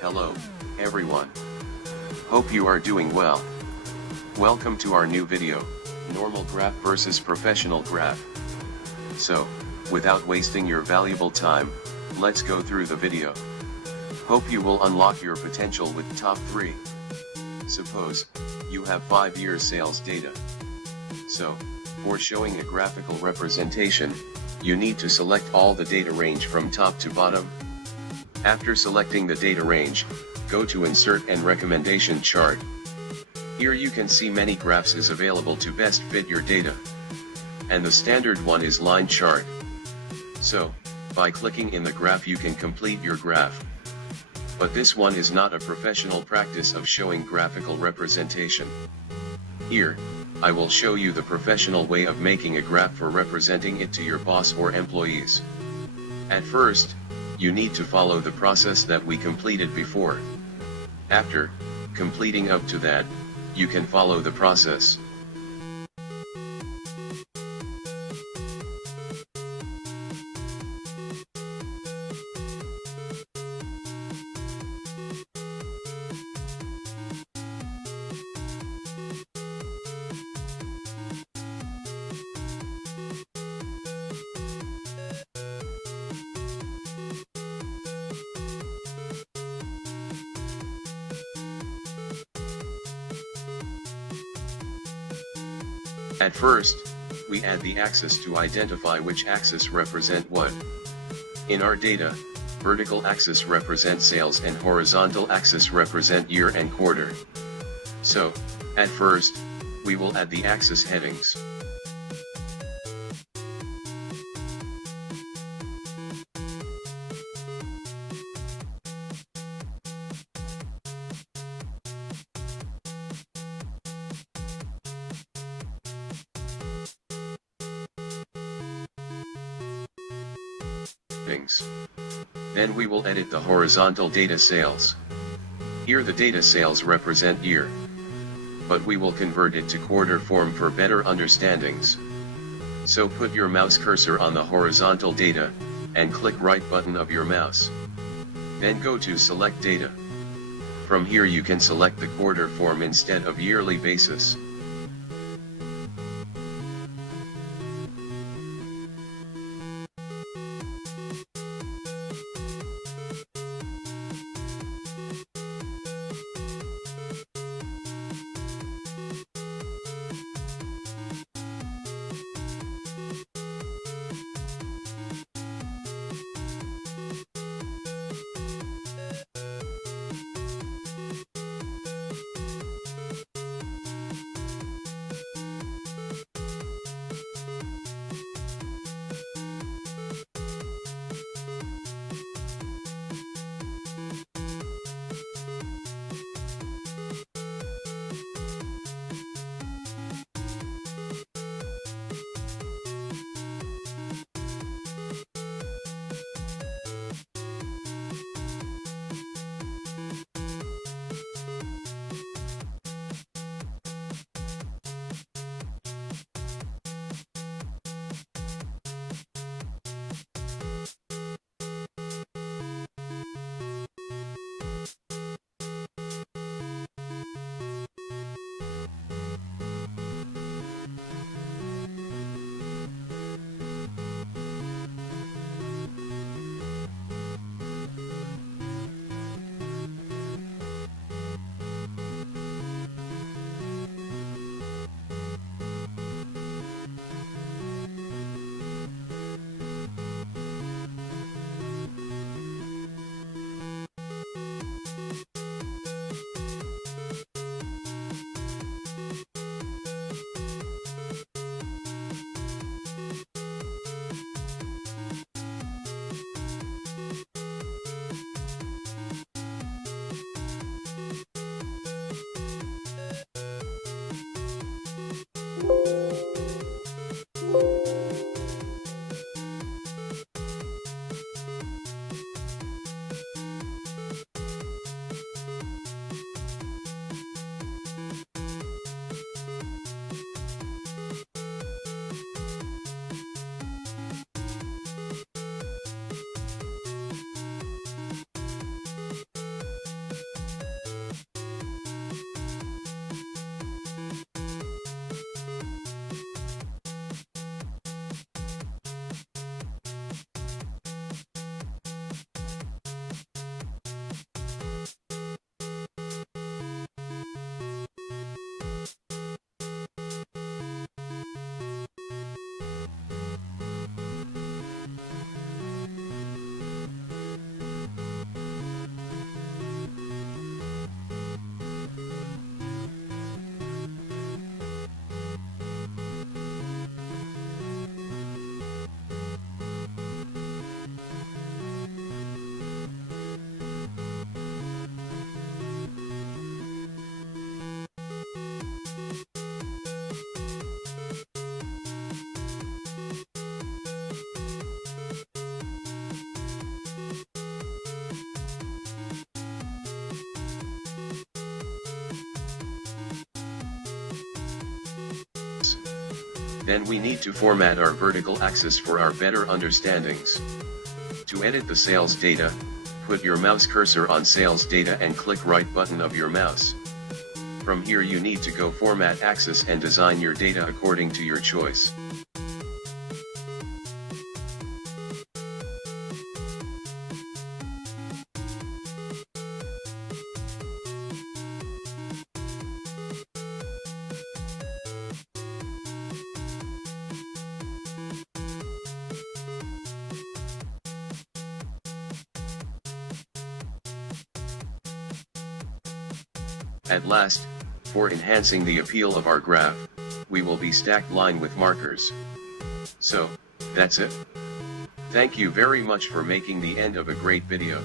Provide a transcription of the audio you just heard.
Hello, everyone. Hope you are doing well. Welcome to our new video, Normal Graph versus Professional Graph. So, without wasting your valuable time, let's go through the video. Hope you will unlock your potential with top 3. Suppose, you have 5 years sales data. So, for showing a graphical representation, you need to select all the data range from top to bottom. After selecting the data range, go to Insert and Recommendation Chart. Here you can see many graphs is available to best fit your data. And the standard one is line chart. So, by clicking in the graph you can complete your graph. But this one is not a professional practice of showing graphical representation. Here, I will show you the professional way of making a graph for representing it to your boss or employees. At first, you need to follow the process that we completed before. After completing up to that, you can follow the process. At first, we add the axis to identify which axis represent what. In our data, vertical axis represent sales and horizontal axis represent year and quarter. So, at first, we will add the axis headings. Then we will edit the horizontal data sales. Here the data sales represent year. But we will convert it to quarter form for better understandings. So put your mouse cursor on the horizontal data, and click right button of your mouse. Then go to Select Data. From here you can select the quarter form instead of yearly basis. Then we need to format our vertical axis for our better understandings. To edit the sales data, put your mouse cursor on sales data and click right button of your mouse. From here you need to go format axis and design your data according to your choice. At last, for enhancing the appeal of our graph, we will be stacked line with markers. So, that's it. Thank you very much for making the end of a great video.